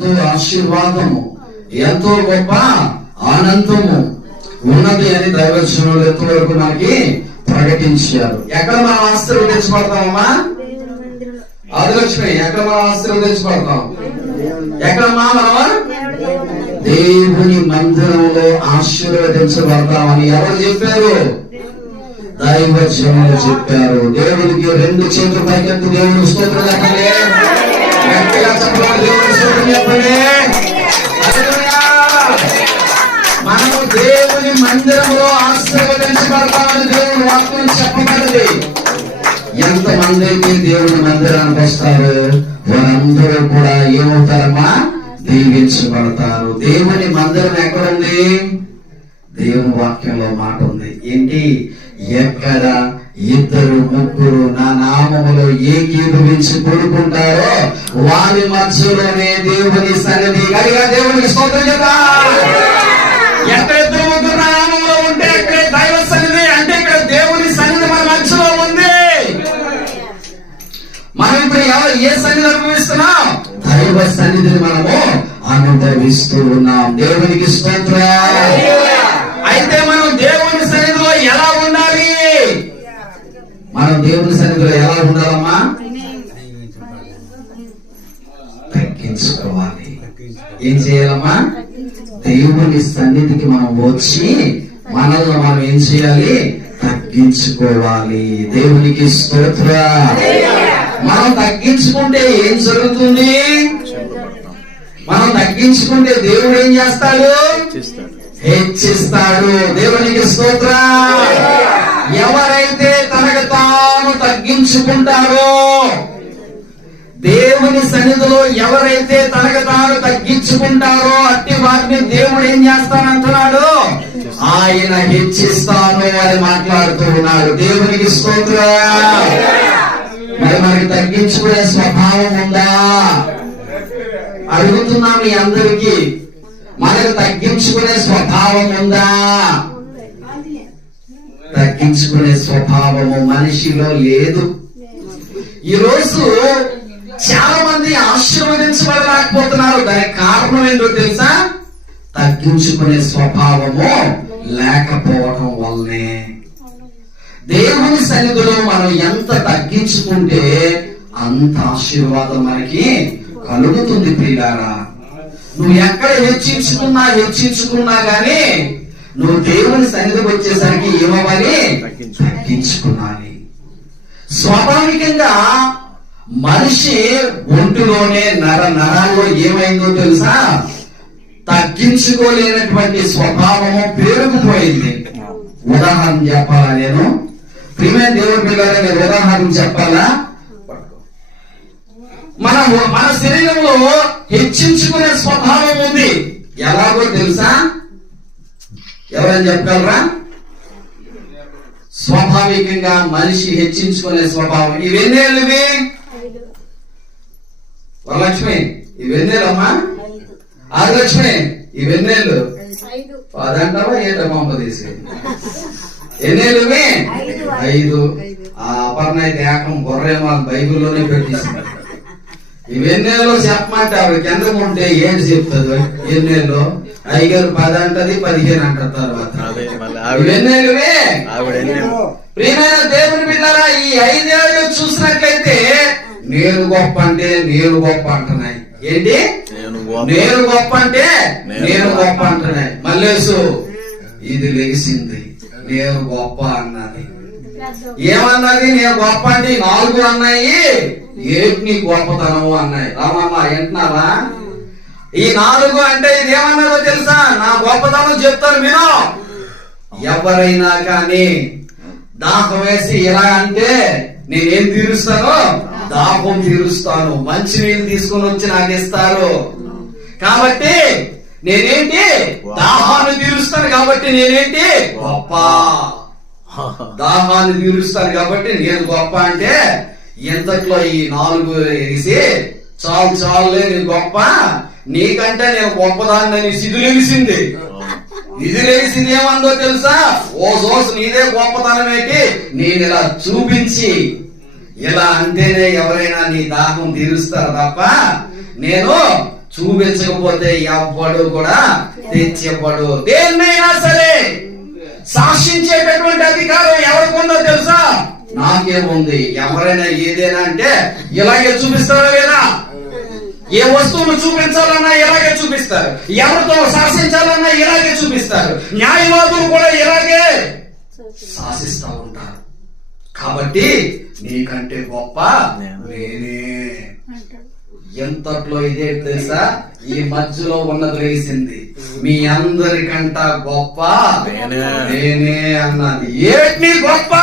ఆశీర్వాదము. ఎంతో గొప్ప ఆనందము. ఉన్నది అని దైవజనులు ఎంతవరకు మనకి ప్రకటించారు. ఎక్కడ మన ఆస్తులు తెచ్చిపడతామమ్మా? ఆదిలక్ష్మి ఎక్కడ మన ఆస్తులు తెచ్చిపడతాం? మా మనం దేవుని మందిరంలో ఆశీర్వదించబడతామని ఎవరు చెప్పారు? దైవజనులు చెప్పారు. దేవునికి రెండు చేతులు పైకెత్తు దేవుని స్తోత్రం గట్టిగా మనము దేవుని మందిరంలో ఆశీర్వదించబడతామని దేవుని వాక్యం చెప్పబడింది ఎంతమంది అయితే దేవుని మందిరానికి వస్తారు వారందరూ కూడా ఏమవుతారమ్మా దీవించబడతారు దేవుని మందిరం ఎక్కడుంది దేవుని వాక్యంలో మాట ఉంది ఏంటి? ఎక్కడ ఇద్దరు ముగ్గురు నా నామములో ఏకీభవించి పడుకుంటారో వారి మధ్యలోనే దేవుని సన్నిధి కలిగా దేవునికి స్తోత్రం చేద్దా ఎక్కడ ఇద్దరు ముగ్గురు నా నామంలో ఉంటే అక్కడ దైవ సన్నిధి అంటే ఇక్కడ దేవుని సన్నిధి మన మధ్యలో ఉంది. మనం ఇప్పుడు ఎవరు ఏ సన్నిధి అనుభవిస్తున్నాం? దైవ సన్నిధిని మనము అనుభవిస్తూ ఉన్నాం. దేవునికి స్తోత్ర. అయితే మనం దేవుని సన్నిధిలో ఎలా ఉండాలమ్మా? తగ్గించుకోవాలి. ఏం చేయాలమ్మా? దేవుని సన్నిధికి మనం వచ్చి మనల్ని మనం ఏం చేయాలి? తగ్గించుకోవాలి. దేవునికి స్తోత్ర. మనం తగ్గించుకుంటే ఏం జరుగుతుంది? మనం తగ్గించుకుంటే దేవుడు ఏం చేస్తాడు? హెచ్చిస్తాడు. దేవునికి స్తోత్ర. ఎవరైతే తనకు తాను తగ్గించుకుంటారో దేవుని సన్నిధిలో ఎవరైతే తనకు తాను తగ్గించుకుంటారో అట్టి వారిని దేవుడు ఏం చేస్తానంటున్నాడు? ఆయన హెచ్చిస్తాను అని మాట్లాడుతూ ఉన్నాడు. దేవునికి స్తోత్ర. మరి మనకి తగ్గించుకునే స్వభావం ఉందా? అడుగుతున్నా మీ అందరికీ. మనకు తగ్గించుకునే స్వభావం ఉందా? తగ్గించుకునే స్వభావము మనిషిలో లేదు. ఈరోజు చాలా మంది ఆశీర్వదించబడలేకపోతున్నారు. దానికి కారణం ఏంటో తెలుసా? తగ్గించుకునే స్వభావము లేకపోవడం వల్లనే. దేవుని సన్నిధిలో మనం ఎంత తగ్గించుకుంటే అంత ఆశీర్వాదం మనకి కలుగుతుంది పిల్లారా నువ్వు ఎక్కడ హెచ్చించుకున్నా హెచ్చించుకున్నా గానీ నువ్వు దేవుని సన్నిధికి వచ్చేసరికి ఏమవ్వాలి? తగ్గించుకున్నాలి. స్వాభావికంగా మనిషి ఒంటిలోనే నర నరాల్లో ఏమైందో తెలుసా? తగ్గించుకోలేనటువంటి స్వభావము పేరుకుపోయింది. ఉదాహరణ చెప్పాలా నేను? ప్రియమైన దేవుడి పిల్లలు నేను ఉదాహరణ చెప్పాలా? మన మన శరీరంలో హెచ్చించుకునే స్వభావం ఉంది. ఎలాగో తెలుసా? ఎవరైనా చెప్పగలరా? స్వాభావికంగా మనిషి హెచ్చించుకునే స్వభావం. ఇవెన్నేళ్ళు ఇవి? వరలక్ష్మి ఇవెన్నేళ్ళమ్మా ఆదిలక్ష్మి ఇవెన్నేళ్ళు అదంటావా ఏంటమ్మా తీసి? ఎన్నేళ్ళు ఇవి? ఐదు. ఆ అపర్ణ అయితే ఏకం గొర్రెమో బైబిల్లోనే పెట్టేసింది ఇవెన్నేళ్ళు చెప్పమంటే ఆవిడ కిందకుంటే ఏంటి చెప్తుంది ఎన్నేళ్ళు ఐగారు పది అంటది పదిహేను అంటారు తర్వాత. ప్రియమైన దేవుని బిడ్డారా ఈ ఐదేళ్ళు చూసినట్లయితే నేను గొప్ప అంటే నేను గొప్ప అంటున్నాయి. ఏంటి? నేను గోప నేను గొప్ప అంటే నేను గొప్ప. అంటున్నాయి. మల్లేసు ఇది లేచింది. నేను గొప్ప అన్నది. ఏమన్నది? నేను గొప్ప అంటే నాలుగు అన్నాయి. ఏంటి గొప్పతనము అన్నాయి. రామమ్మ వింటున్నారా ఈ నాలుగు అంటే ఇది ఏమన్నదో తెలుసా? నా గొప్పతనం చెప్తాను విను. ఎవరైనా కానీ దాహం వేసి ఎలా అంటే నేనేం తీరుస్తాను? దాహం తీరుస్తాను. మంచి నీళ్ళు తీసుకొని వచ్చి నాకు ఇస్తారు. కాబట్టి నేనేంటి? దాహాన్ని తీరుస్తాను కాబట్టి నేనేంటి? గొప్ప. దాహాన్ని తీరుస్తాను కాబట్టి నేను గొప్ప అంటే ఇంతట్లో ఈ నాలుగు వేసి చాలు చాలులే నేను గొప్ప. నీకంటే నేను గొప్పదాన్ని సిధు లేచింది ఇది లేచింది ఏమందో తెలుసా? ఓ సోస్ నీదే గొప్పతనం ఏంటి? నేను ఇలా చూపించి ఇలా అంటేనే ఎవరైనా నీ దాహం తీరుస్తారు తప్ప నేను చూపించకపోతే ఎవ్వడు కూడా తెచ్చివ్వడు. దేన్నైనా సరే శాసించేటటువంటి అధికారం ఎవరికి ఉందో తెలుసా? నాకేముంది ఎవరైనా ఏదైనా అంటే ఇలాగే చూపిస్తారా లేదా? ఏ వస్తువును చూపించాలన్నా ఇలాగే చూపిస్తారు. ఎవరితో శాసించాలన్నా ఇలాగే చూపిస్తారు. న్యాయవాదులు కూడా ఇలాగే శాసిస్తా ఉంటారు. కాబట్టి నీకంటే గొప్ప నేనే. ఎంతట్లో ఇదే తెలుసా? ఈ మధ్యలో ఉన్నది వేసింది మీ అందరికంట గొప్ప నేనే. నేనే అన్నది ఏంటి గొప్ప?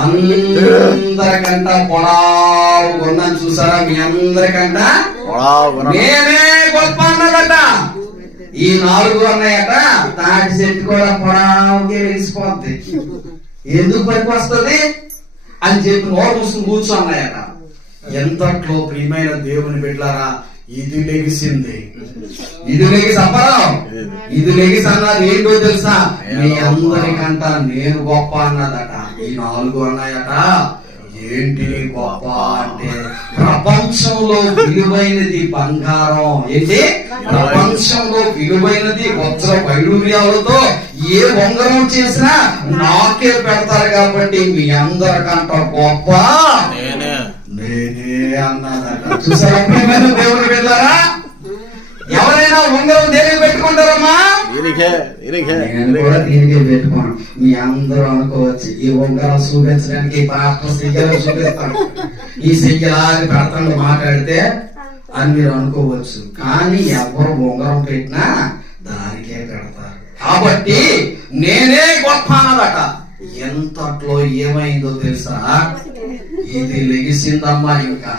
అందరికంటే పొడావు ఉన్నాను చూసారా? మీ అందరికంట నేనే గొప్ప అన్నదట. ఈ నాలుగు అన్నాయట తాటి చెట్టు కూడా పొడావుకే వెలిసిపోద్ది ఎందుకు పనికి వస్తుంది అని చెప్పి నోరు మూసుకుని కూర్చోన్నాయట ఎంతట్లో ప్రియమైన దేవుని బిడ్డారా ఇది లెగిసింది ఇది లెగిసి అప్పరావు ఇది లెగిసి అన్నది ఏంటో తెలుసా? మీ అందరికంట నేను గొప్ప అన్నదట. ఈ నాలుగు అన్నాయట. ఏంటి గొప్ప అంటే ప్రపంచంలో విలువైనది బంగారం. ఏంటి? ప్రపంచంలో విలువైనది వజ్ర వైడూర్యాలతో ఏ ఉంగరం చేసినా నాకే పెడతారు కాబట్టి మీ అందరికంట గొప్ప ప్రియమైన దేవుడు వెళ్ళారా ఎవరైనా ఉంగరం దేనికి పెట్టుకుంటారమ్మా? దీనికే పెట్టుకోను. మీ అందరూ అనుకోవచ్చు ఈ ఉంగరం చూపించడానికి పాప సిగ్గలు చూపిస్తాను ఈ సిగ్గలాగా పెడతాను మాట్లాడితే అని మీరు అనుకోవచ్చు. కానీ ఎవరు ఉంగరం పెట్టినా దానికే పెడతారు. కాబట్టి నేనే గొప్ప అన్నదట. ఎంతట్లో ఏమైందో తెలుసా? ఇది లెగిసిందమ్మా ఇంకా.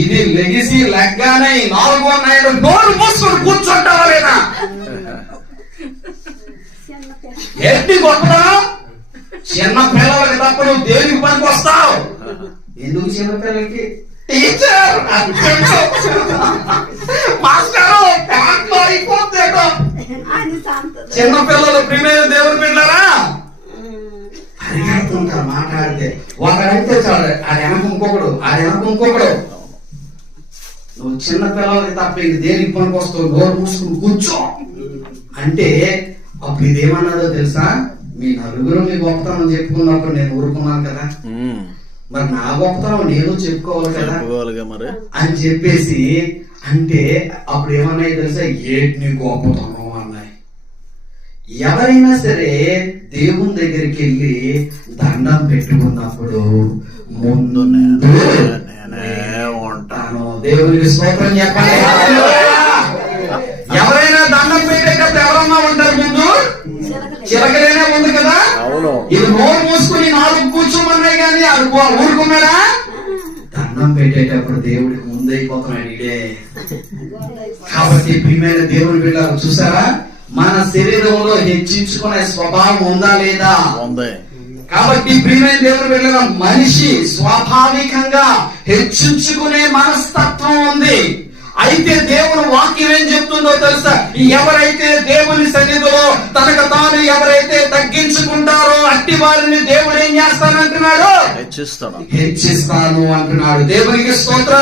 ఇది లెగిసి లెగ్గానే నాలుగో నాయుడు నోరు మూసుకొని కూర్చుంటావా లేదా? ఏంటి గొప్పతనం చిన్న పిల్లలకి తప్ప నువ్వు దేనికి పనికి వస్తావు ఎందుకు చిన్న పిల్లలకి? టీచర్ మాస్టరు ప్యాంట్లో అయిపోతేటో. చిన్న పిల్లలు ప్రియమైన దేవుని బిడ్డారా పరిగెడుతుంటారు మాట్లాడితే ఒకడంటే చాలు అది వెనక ఇంకొకడు అది వెనక ఇంకొకడు నువ్వు చిన్న పిల్లలకి తప్ప ఇంక దేనికి పనికి వస్తావు నోరు మూసుకుని కూర్చో. అంటే అప్పుడు ఇదేమన్నదో తెలుసా? మీ నలుగురు మీ గొప్పతనం చెప్పుకున్నప్పుడు నేను ఊరుకున్నాను కదా. మరి నా గొప్పతనం నేను చెప్పుకోవాలి కదా. మరి. అని చెప్పేసి అంటే అప్పుడు ఏమన్నాయి తెలుసా? ఏటి నీ గొప్పతనం అన్నాయి. ఎవరైనా సరే దేవుని దగ్గరికి వెళ్ళి దండం పెట్టుకున్నప్పుడు ముందు నేనే ఉంటాను ఉంటాను దేవునికి స్తోత్రం చెప్పండి. ఎవరైనా దండం పెట్టేటప్పుడు ఎవరన్నా ఉంటారు ముందు? చిలకలేనే ఉంది కదా? ఇది నోరు మూసుకుని నాలుగు కూర్చోమన్నాయి కానీ అది ఊరుకున్నాడా? దండం పెట్టేటప్పుడు దేవుడికి ముందైపోతున్నాడు ఇడే కాబట్టి ప్రియమైన దేవుని బిడ్డలు చూసారా? మన శరీరంలో హెచ్చించుకునే స్వభావం ఉందా లేదా? ఉంది. కాబట్టి ప్రియమైన దేవుని బిడ్డల మనిషి స్వాభావికంగా హెచ్చించుకునే మనస్తత్వం ఉంది. అయితే దేవుని వాక్యం ఏం చెప్తుందో తెలుసా? ఎవరైతే దేవుని సన్నిధిలో తనకు తాను ఎవరైతే తగ్గించుకుంటారో అట్టి వారిని దేవుడు ఏం చేస్తానంటున్నాడు? హెచ్చిస్తాను హెచ్చిస్తాను అంటున్నాడు. దేవునికి స్తోత్ర.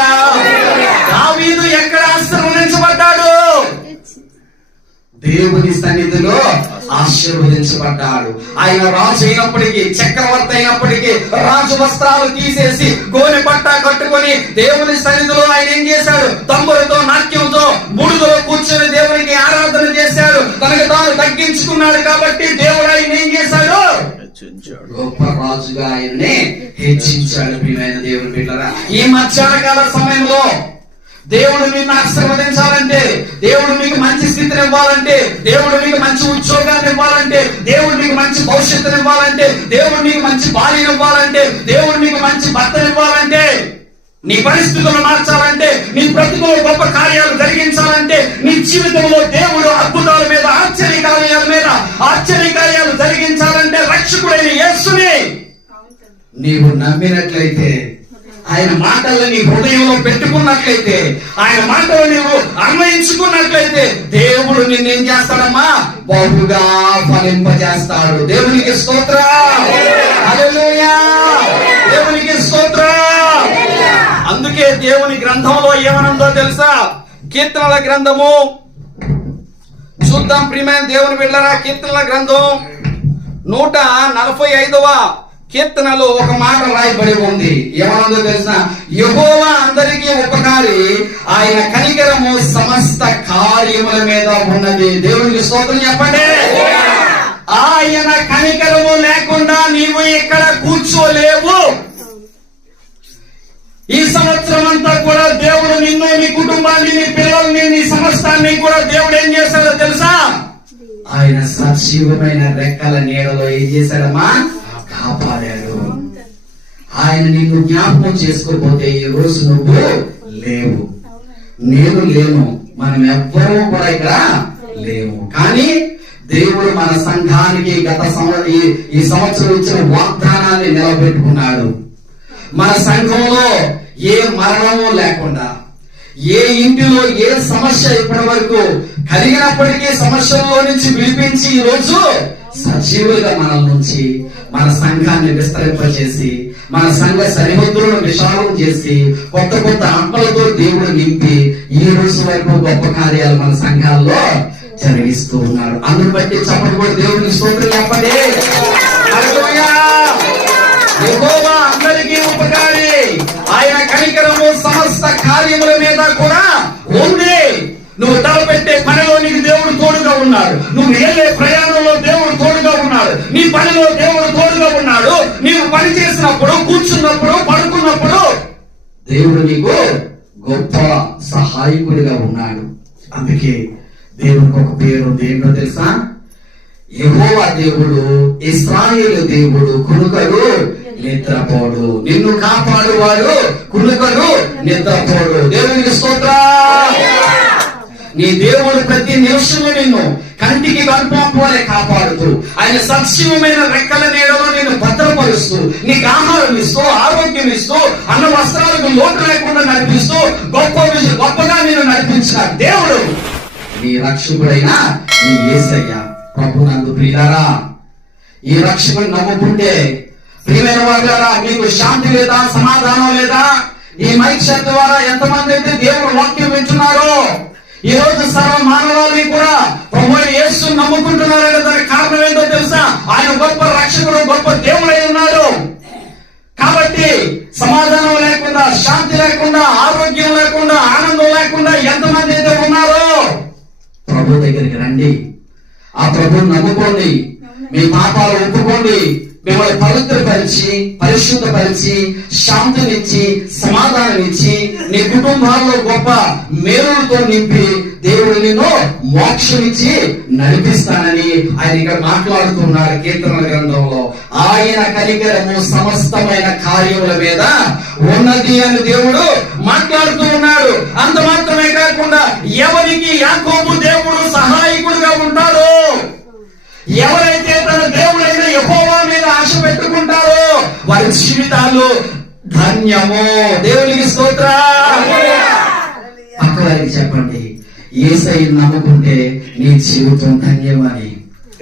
దావీదు ఎక్కడ ఆశీర్వదించబడ్డాడు దేవుని సన్నిధిలో ఆశీర్వదించబడ్డాడు. ఆయన రాజు అయినప్పటికీ చక్రవర్తి అయినప్పటికీ రాజు వస్త్రాలు తీసేసి గోనె పట్ట కట్టుకొని దేవుని సన్నిధిలో ఆయన ఏం చేశాడు? తమ్ములతో నాట్యంతో బుడుదలో కూర్చొని దేవునికి ఆరాధన చేశాడు. తనకు తాను తగ్గించుకున్నాడు కాబట్టి దేవుడు ఆయన ఏం చేశాడు? గొప్ప రాజుగా ఆయన్ని హెచ్చించాడు ప్రియమైన దేవుని బిడ్డరా. ఈ మధ్యాహ్నకాల సమయంలో దేవుడు మీకు ఆశీర్వదించాలంటే దేవుడు మీకు మంచి స్థితిని ఇవ్వాలంటే దేవుడు మీకు మంచి ఉద్యోగాన్ని ఇవ్వాలంటే దేవుడు మీకు మంచి భవిష్యత్తుని ఇవ్వాలంటే దేవుడు మీకు మంచి భార్యను ఇవ్వాలంటే దేవుడు మీకు మంచి భర్తను ఇవ్వాలంటే నీ పరిస్థితులను మార్చాలంటే నీ బ్రతుకులో గొప్ప కార్యాలు జరిగించాలంటే నీ జీవితంలో దేవుడు అద్భుతాల మీద ఆశ్చర్య కార్యాల మీద ఆశ్చర్య కార్యాలు జరిగించాలంటే రక్షకుడైన యేసుని. నీవు నమ్మినట్లయితే ఆయన మాటలను నీ హృదయంలో పెట్టుకున్నట్లయితే ఆయన మాటలు నీవు అన్వయించుకున్నట్లయితే దేవుడు నిన్నేం చేస్తాడమ్మా? బహుగా ఫలింపజేస్తాడు. దేవునికి స్తోత్ర. దేవునికి స్తోత్ర. అందుకే దేవుని గ్రంథంలో ఏమనుందో తెలుసా? కీర్తనల గ్రంథము. చూద్దాం ప్రియమైన దేవుని బిడ్డరా కీర్తనల గ్రంథం. నూట నలభై ఐదవ కీర్తనలో ఒక మాట రాయబడి ఉంది. ఏమనుందో తెలిసిన యహోవా అందరికీ ఉపకారి. ఆయన కనికరము సమస్త కార్యముల మీద ఉన్నది. దేవునికి స్తోత్రం చెప్పండి. ఆయన కనికరము లేకుండా నీవు ఇక్కడ కూర్చోలేవు. ఈ సంవత్సరం అంతా కూడా దేవుడు నిన్ను నీ కుటుంబాన్ని నీ పిల్లల్ని నీ సమస్తాన్ని కూడా దేవుడు ఏం చేశాడో తెలుసా? ఆయన సజీవమైన రెక్కల నీడలో ఏం చేశాడమ్మా? ఆయన నిన్ను జ్ఞాపకం చేసుకోకపోతే ఈ రోజు నువ్వు లేవు. నేను లేను. మనం ఎవ్వరూ కూడా ఇక్కడ లేవు. కానీ దేవుడు మన సంఘానికి గత సంవ- ఈ- సంవత్సరం ఇచ్చిన వాగ్దానాన్ని నిలబెట్టుకున్నాడు. మన సంఘంలో ఏ మరణము లేకుండా ఏ ఇంటిలో ఏ సమస్య ఇప్పటి వరకు కలిగినప్పటికీ సమస్యల్లో నుంచి విడిపించి ఈ రోజు సజీవులుగా మన నుంచి మన సంఘాన్ని విస్తరింపచేసి మన సంఘ సరిహద్దులను విశాలం చేసి కొత్త కొత్త ఆత్మలతో దేవుడు నింపి ఈ రోజు వరకు గొప్ప కార్యాలు మన సంఘాల్లో జరిగిస్తూ ఉన్నాడు అందుని బట్టి చప్పటి కూడా దేవుడిని స్తోత్రం చెప్పండి. అందరికీ ఉపకారి. ఆయన కనికరము సమస్త కార్యముల మీద కూడా ఉంది నువ్వు తలపెట్టే పనిలో నీకు దేవుడు తోడుగా ఉన్నాడు నువ్వు వెళ్ళే ప్రయాణంలో దేవుడు తోడుగా ఉన్నాడు నీ పనిలో దేవుడు పని చేసినప్పుడు కూర్చున్నప్పుడు పడుకున్నప్పుడు దేవుడు నీకు గొప్ప సహాయకుడిగా ఉన్నాడు. అందుకే దేవునికి ఒక పేరు ఉంది. ఏంటో తెలుసా? యహోవా దేవుడు ఇస్రాయేలు దేవుడు కునుకడు నిద్రపోడు. నిన్ను కాపాడువాడు కునుకడు నిద్రపోడు. దేవునికి స్తోత్ర. నీ దేవుడు ప్రతి నిమిషము నిన్ను కంటికి కనుపోలే కాపాడుతూ ఆయన సత్యమైన రెక్కల నీడలో నిన్ను భద్రపరుస్తూ నీకు ఆహారం ఇస్తూ ఆరోగ్యం ఇస్తూ అన్న వస్త్రాలకు లోటు లేకుండా నడిపిస్తూ గొప్ప గొప్పగా నేను నడిపించిన దేవుడు నీ రక్షకుడైన నీ ఏసయ్య ప్రభు నందు ప్రియారా ఈ రక్షకుడు నమ్ముకుంటే ప్రియమైన వాళ్ళారా మీకు శాంతి లేదా సమాధానం లేదా? ఈ మైక్ ద్వారా ఎంతమంది అయితే దేవుడు వాక్యం వింటున్నారో ఈ రోజు సర్వ మానవాళి కూడా ప్రభు యేసు నమ్ముకుంటున్నారనే దానికి కారణం ఏంటో తెలుసా? ఆయన గొప్ప రక్షకుడు గొప్ప దేవుడై ఉన్నాడు. కాబట్టి సమాధానం లేకుండా శాంతి లేకుండా ఆరోగ్యం లేకుండా ఆనందం లేకుండా ఎంతమంది అయితే ఉన్నారో ప్రభు దగ్గరికి రండి. ఆ ప్రభు నమ్ముకోండి. మీ పాపాలు ఒప్పుకోండి. మిమ్మల్ని పవిత్రపరిచి పరిశుద్ధపరిచి శాంతినిచ్చి సమాధానం ఇచ్చి నీ కుటుంబాల్లో గొప్ప మేలులతో నింపి దేవుడు నిన్ను మోక్షమిచ్చి నడిపిస్తానని ఆయన ఇక్కడ మాట్లాడుతున్నారు కీర్తన గ్రంథంలో. ఆయన కనికరము సమస్తమైన కార్యముల మీద ఉన్నది అని దేవుడు మాట్లాడుతూ ఉన్నాడు. అంత మాత్రమే కాకుండా ఎవరికి యాకోబు దేవుడు వారి జీవితాలు ధన్యము. దేవునికి స్తోత్ర. పక్క వారికి చెప్పండి ఏసై నమ్ముకుంటే నీ జీవితం ధన్యమని.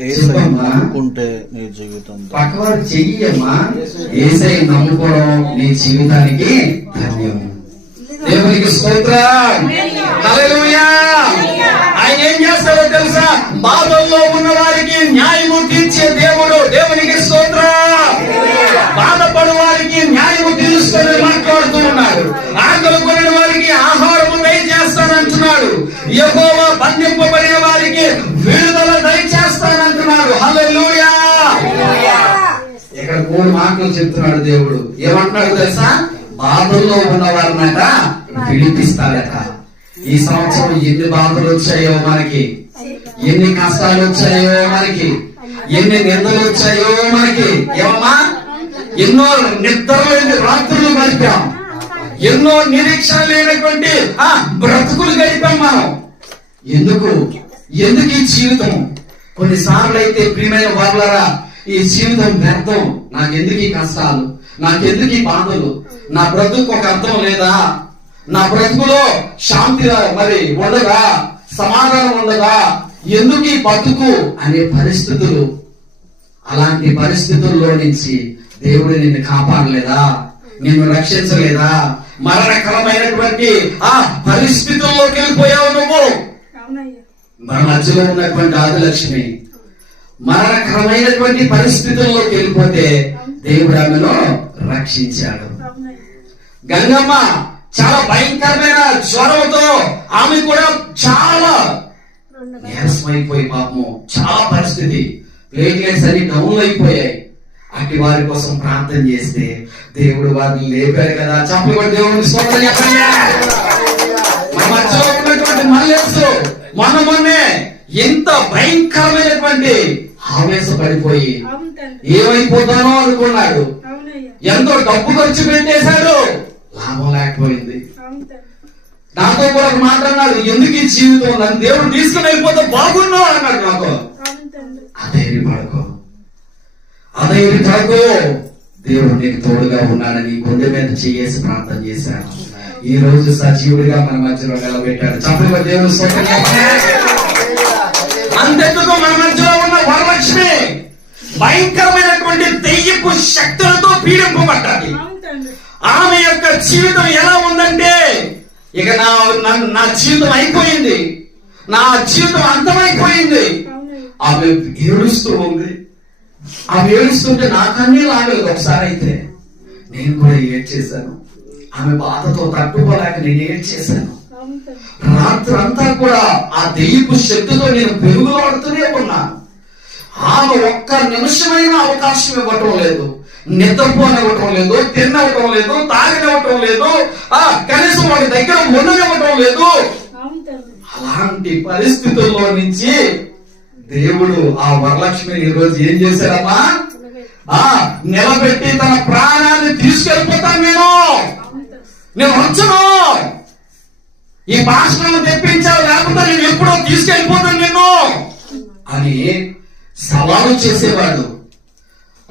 చెప్పమ్మా. నమ్ముకుంటే నీ జీవితం పక్కవారు చెయ్యమ్మా. ఏసై నమ్ముకోవడం నీ జీవితానికి ధన్యము. దేవునికి స్తోత్రం. హల్లెలూయా. ఆయన ఏం చేస్తాడో తెలుసా? బాధల్లో ఉన్న వారికి న్యాయము తీర్చే దేవుడు దేవునికి స్తోత్రం. బాధపడు వారికి న్యాయము తీరుస్తూనే మాట్లాడుతూ ఉన్నాడు. ఆకలి కొనిన వారికి ఆహారము దయచేస్తానంటున్నాడు. యెహోవా బంధింపబడిన వారికి విడుదల దయచేస్తానంటున్నాడు. హల్లెలూయా. ఇక్కడ మూడు మాటలు చెప్తున్నాడు దేవుడు. ఏమంటున్నాడు తెలుసా? బాధల్లో ఉన్నవారినట విడిపిస్తాడట ఈ సంవత్సరం ఎన్ని బాధలు వచ్చాయో మనకి? ఎన్ని కష్టాలు వచ్చాయో మనకి? ఎన్ని నిందలు వచ్చాయో మనకి? ఏమమ్మా? ఎన్నో నిద్రలేని రాత్రులు గడిపాం. ఎన్నో నిరీక్ష లేనటువంటి ఆ బ్రతుకులు గడిపాం మనం. ఎందుకు? ఎందుకు ఈ జీవితం? కొన్నిసార్లు అయితే ప్రియమైన వాళ్ళరా ఈ జీవితం వ్యర్థం. నాకెందుకు ఈ కష్టాలు? నాకెందుకు ఈ బాధలు? నా బ్రతుకు ఒక అర్థం లేదా? నా బ్రతుకులో శాంతి మరి ఉండగా? సమాధానం ఉండగా? ఎందుకు ఈ బతుకు అనే పరిస్థితులు? అలాంటి పరిస్థితుల్లో నుంచి దేవుడు నిన్ను కాపాడలేదా? నిన్ను రక్షించలేదా? మరణకరమైనటువంటి ఆ పరిస్థితుల్లోకి వెళ్ళిపోయావు నువ్వు. మన మధ్యలో ఉన్నటువంటి ఆదిలక్ష్మి మరణకరమైనటువంటి పరిస్థితుల్లోకి వెళ్ళిపోతే దేవుడు ఆమెను రక్షించాడు. గంగమ్మ చాలా భయంకరమైన జ్వరంతో ఆమె కూడా చాలా నీరసం అయిపోయి పాపము. చాలా పరిస్థితి. ప్లేట్లెట్స్ అన్ని డౌన్ అయిపోయాయి. అట్టి వారి కోసం ప్రార్థన చేస్తే దేవుడు వారిని లేపారు కదా. చప్పలు కూడా దేవుడిని స్తోత్రం చెప్పండి. మల్లెస్సు మొన్న మొన్నే ఎంత భయంకరమైనటువంటి ఆవేశపడిపోయి అవును తండ్రి. ఏమైపోతానో అనుకున్నాడు. ఎంతో డబ్బు ఖర్చు పెట్టేశాడు. లాభం లేకపోయింది. నాతో కూడా ఒక మాట అన్నాడు ఎందుకు ఈ జీవితం? నన్ను దేవుడు తీసుకుని వెళ్ళిపోతే బాగున్నావు అన్నాడు నాకు. అధైర్య పడుకో. అధైర్య పడుకో. దేవుడు నీకు తోడుగా ఉన్నాడని గుండె మీద చేసి ప్రార్థన చేశాను. ఈ రోజు సజీవుడిగా మన మధ్యలో నిలబెట్టాడు. చప్పగా దేవుడు. అంతెందుకు మన మధ్యలో ఉన్న వరలక్ష్మి? భయంకరమైనటువంటి దెయ్యపు శక్తులతో పీడింపబడ్డాలి ఆమె యొక్క జీవితం ఎలా ఉందంటే ఇక నా నా- నా జీవితం అయిపోయింది. నా జీవితం అంతమైపోయింది ఆమె ఏడుస్తూ ఉంది. ఆమె ఏడుస్తుంటే నాకన్నీ లాగలేదు ఒకసారి అయితే. నేను కూడా ఏం చేశాను ఆమె బాధతో తట్టుకోలేక నేను ఏం చేశాను తండ్రి రాత్రి అంతా కూడా ఆ దెయ్యపు శక్తితో నేను పెరుగులాడుతూనే ఉన్నాను. ఆమె ఒక్క నిమిషమైన అవకాశం ఇవ్వటం లేదు. నిద్రపోనివ్వటం లేదు తినవటం లేదు తాగినవ్వటం లేదు ఆ కనీసం వాడి దగ్గర ఉండనివ్వటం లేదు. అలాంటి పరిస్థితుల్లో నుంచి దేవుడు ఆ వరలక్ష్మిని ఈరోజు రోజు ఏం చేశారమ్మా ఆ నిలబెట్టి తన ప్రాణాన్ని తీసుకెళ్ళిపోతాను నేను. నేను వచ్చను. ఈ భాషను తెప్పించావు లేకపోతే నేను ఎప్పుడో తీసుకెళ్ళిపోతాను నిన్ను. అని సవాలు చేసేవాడు.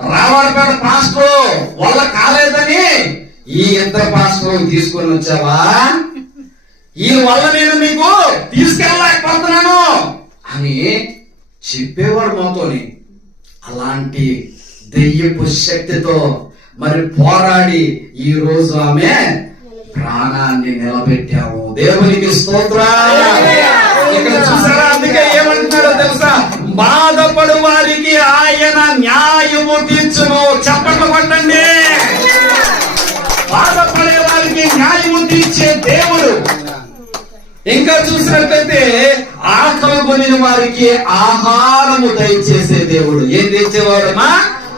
రావాడపేట పాస్టర్ వల్ల కాలేదని ఈ ఇద్దరు పాస్టర్ తీసుకొని వచ్చావా? ఈ వల్ల నేను నీకు తీసుకెళ్ళలేకపోతున్నాను అని చెప్పేవాడు మాతోని. అలాంటి దెయ్యపు శక్తితో మరి పోరాడి ఈ రోజు ఆమె ప్రాణాన్ని నిలబెట్టాము. దేవునికి స్తోత్ర. ఇక్కడ చూసారా? అందుకే ఏమంటున్నాడో తెలుసా? బాధపడు న్యాయము తీర్చును చప్పట్లు కొట్టండి. బాధపడే వారికి న్యాయము తీర్చే దేవుడు. ఇంకా చూసినట్లయితే ఆకలి కొనిన వారికి ఆహారము దయచేసే దేవుడు. ఏం తెచ్చేవాడమ్మా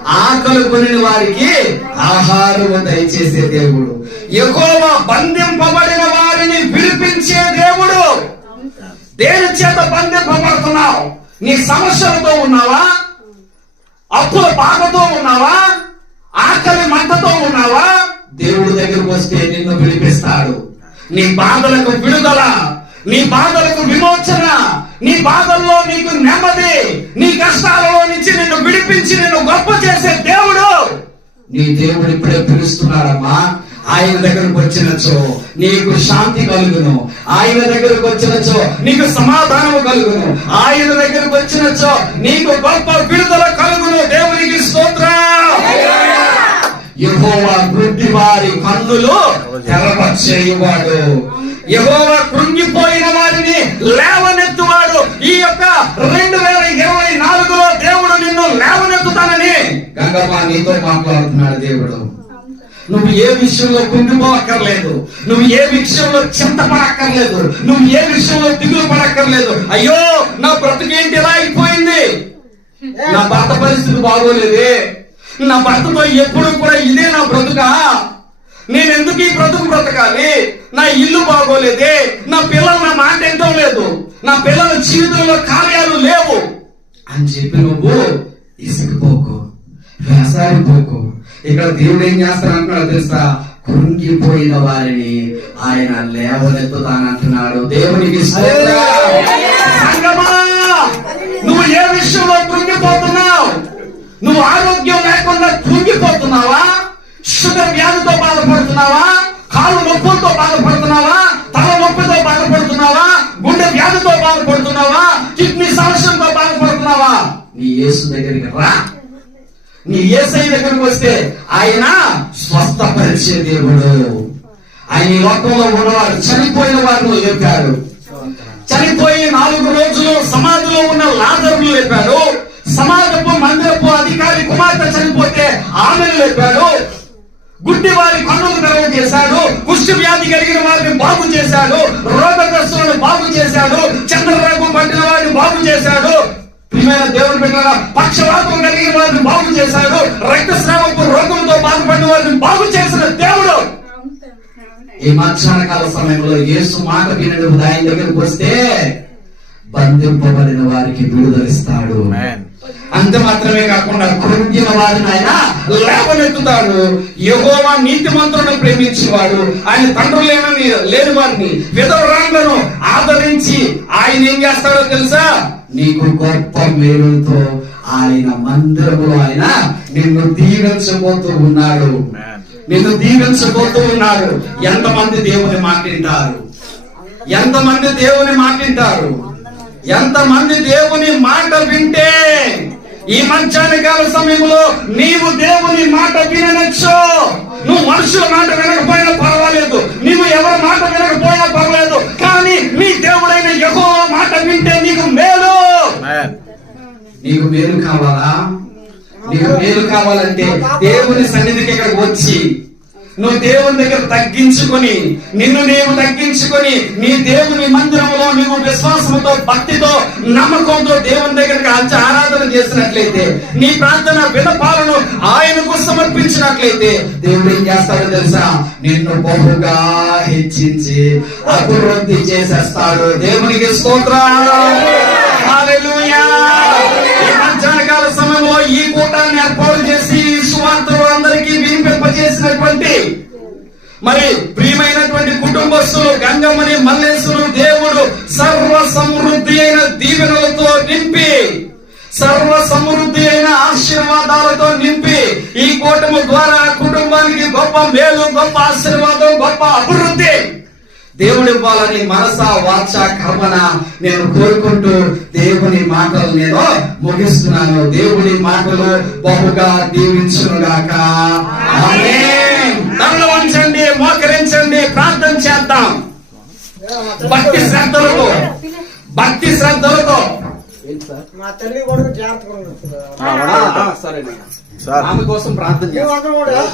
ఆకలి కొనిన వారికి ఆహారము దయచేసే దేవుడు. ఎక్కువ బంధింపబడిన వారిని విడిపించే దేవుడు. దేని చేత బంధింపబడుతున్నావు? నీ సమస్యలతో ఉన్నావా? అప్పుల బాధతో ఉన్నావా? ఆకలి మంటతో ఉన్నావా? దేవుడి దగ్గరకు వస్తే నిన్ను పిలిపిస్తాడు నీ బాధలకు విడుదల నీ బాధలకు విమోచన నీ బాధల్లో నీకు నెమ్మది నీ కష్టాలలో నుంచి నిన్ను విడిపించి నిన్ను గొప్ప చేసే దేవుడు. నీ దేవుడు ఇప్పుడే పిలుస్తున్నారమ్మా ఆయన దగ్గరకు వచ్చినచో నీకు శాంతి కలుగును. ఆయన దగ్గరకు వచ్చినచో నీకు సమాధానము కలుగును. ఆయన దగ్గరకు వచ్చినచో నీకు గొప్ప విడుదల కలుగును. దేవునికి స్తోత్ర. యహోవా వృద్ధి వారి కన్నులు తెరపచ్చేయువాడు యహోవా కృంగిపోయిన వారిని లేవనెత్తువాడు. ఈ యొక్క రెండు వేల ఇరవై నాలుగులో దేవుడు నిన్ను లేవనెత్తుతానని గంగమ్మ నీతో మాట్లాడుతున్నాడు దేవుడు. నువ్వు ఏ విషయంలో కుంగిపోక్కర్లేదు నువ్వు ఏ విషయంలో చింతపడక్కర్లేదు. నువ్వు ఏ విషయంలో దిగులు పడక్కర్లేదు అయ్యో నా బ్రతుకేంటి ఇలా అయిపోయింది? నా భర్త పరిస్థితి బాగోలేదే. నా భర్తతో ఎప్పుడు కూడా ఇదే నా బ్రతుకా? నేను ఎందుకు ఈ బ్రతుకు బ్రతకాలి? నా ఇల్లు బాగోలేదే. నా పిల్లలు నా మాట ఎంతో లేదు. నా పిల్లల జీవితంలో కార్యాలు లేవు. అని చెప్పి నువ్వు ఇసుకుపోకు పోకు. ఇక్కడ దేవుడు ఏం చేస్తానంటున్నాడు తెలుసా? కృంగిపోయిన వారిని ఆయన లేవనెత్తుతానంటున్నాడు దేవునికి నువ్వు ఏ విషయంలో కృంగిపోతున్నావు? నువ్వు ఆరోగ్యం లేకుండా కృంగిపోతున్నావా? షుగర్ వ్యాధితో బాధపడుతున్నావా? కాలు నొప్పులతో బాధపడుతున్నావా? తల నొప్పితో బాధపడుతున్నావా? గుండె వ్యాధితో బాధపడుతున్నావా? కిడ్నీ సమస్యలతో బాధపడుతున్నావా? నీ యేసు దగ్గరికి రా. నీ ఏసై దగ్గరకు వస్తే ఆయన స్వస్థపరిచే దేవుడు. ఆయన ఈ లోకంలో ఉన్నవారు చనిపోయిన వారిని లేపాడు చనిపోయి నాలుగు రోజులు సమాధిలో ఉన్న లాదరులు లేపాడు. సమాజపు మందిరపు అధికారి కుమార్తె చనిపోతే ఆమెను లేపాడు. గుడ్డి వారి కన్నులు తెరవ చేశాడు. కుష్టి వ్యాధి కలిగిన వారిని బాగు చేశాడు. రోగగ్రస్తులను బాగు చేశాడు. చంద్రరాగు పట్టిన వారిని బాగు చేశాడు. ప్రియమైన దేవుని బిడ్డ పక్షవాతం కలిగిన వారిని బాగు చేశాడు. రక్తస్రావపు రోగంతో బాధపడిన వారిని బాగు చేసిన దేవుడు. ఈ మధ్యాహ్న కాల సమయంలో యేసు మాట వినడు ఆయన దగ్గరకు వస్తే బంధింపబడిన వారికి విడుదలిస్తాడు. అంత మాత్రమే కాకుండా కృత్యమ వారిని ఆయన లేవనెత్తుతాడు. యెహోవా నీతిమంతులను ప్రేమించేవాడు. ఆయన తండ్రులు లేనని లేని వారిని విధవరాండ్లను ఆదరించి ఆయన ఏం చేస్తాడో తెలుసా? నీకు గొప్ప మేలుతో ఆయన మందిరములో ఆయన నిన్ను దీవించబోతూ ఉన్నాడు. నిన్ను దీవించబోతూ ఉన్నాడు. ఎంతమంది దేవుని మాటింటారు ఎంతమంది దేవుని మాటింటారు ఎంతమంది దేవుని మాట వింటే ఈ మధ్యాహ్న కాల సమయంలో నీవు దేవుని మాట విననొచ్చు నువ్వు మనుషుల మాట వినకపోయినా పర్వాలేదు. నీవు ఎవరి మాట వినకపోయినా పర్వాలేదు. నీకు మేలు కావాలా? నీకు మేలు కావాలంటే దేవుని సన్నిధికి ఇక్కడికి వచ్చి నువ్వు దేవుని దగ్గర తగ్గించుకొని నిన్ను నీవు తగ్గించుకొని నీ దేవుని మందిరంలో నీవు విశ్వాసంతో భక్తితో నమ్మకంతో దేవుని దగ్గరకు వచ్చి ఆరాధన చేసినట్లయితే నీ ప్రార్థన వినపాలను ఆయనకు సమర్పించినట్లయితే దేవుడు ఏం చేస్తాడో తెలుసా? నిన్ను బహుగా హెచ్చించి అభివృద్ధి చేసేస్తాడు. దేవునికి స్తోత్రాలు. సమయంలో ఈ కూటాన్ని ఏర్పాటు చేసి ఈ సువార్తలు అందరికీ వినిపింపజేసినటువంటి మరి ప్రియమైనటువంటి కుటుంబస్తులు గంగమ్మని మల్లేశ్వరు దేవుడు సర్వ సమృద్ధి అయిన దీవెనలతో నింపి సర్వ సమృద్ధి అయిన ఆశీర్వాదాలతో నింపి ఈ కూటమి ద్వారా కుటుంబానికి గొప్ప మేలు గొప్ప ఆశీర్వాదం గొప్ప అభివృద్ధి దేవుడి ఇవ్వాలని మనస వాచ కర్మన నేను కోరుకుంటూ దేవుని మాటలు నేను ముగిస్తున్నాను. దేవుడి మాటలు బహుగా దీవించునుగాక. ఆమేన్. తలలు వంచండి మోకరించండి ప్రార్థన చేద్దాం. భక్తి శ్రద్ధలతో భక్తి శ్రద్ధలతో. మా తల్లి కూడా జాగ్రత్తగా. సరే. కోసం ప్రార్థన చేస్తాం.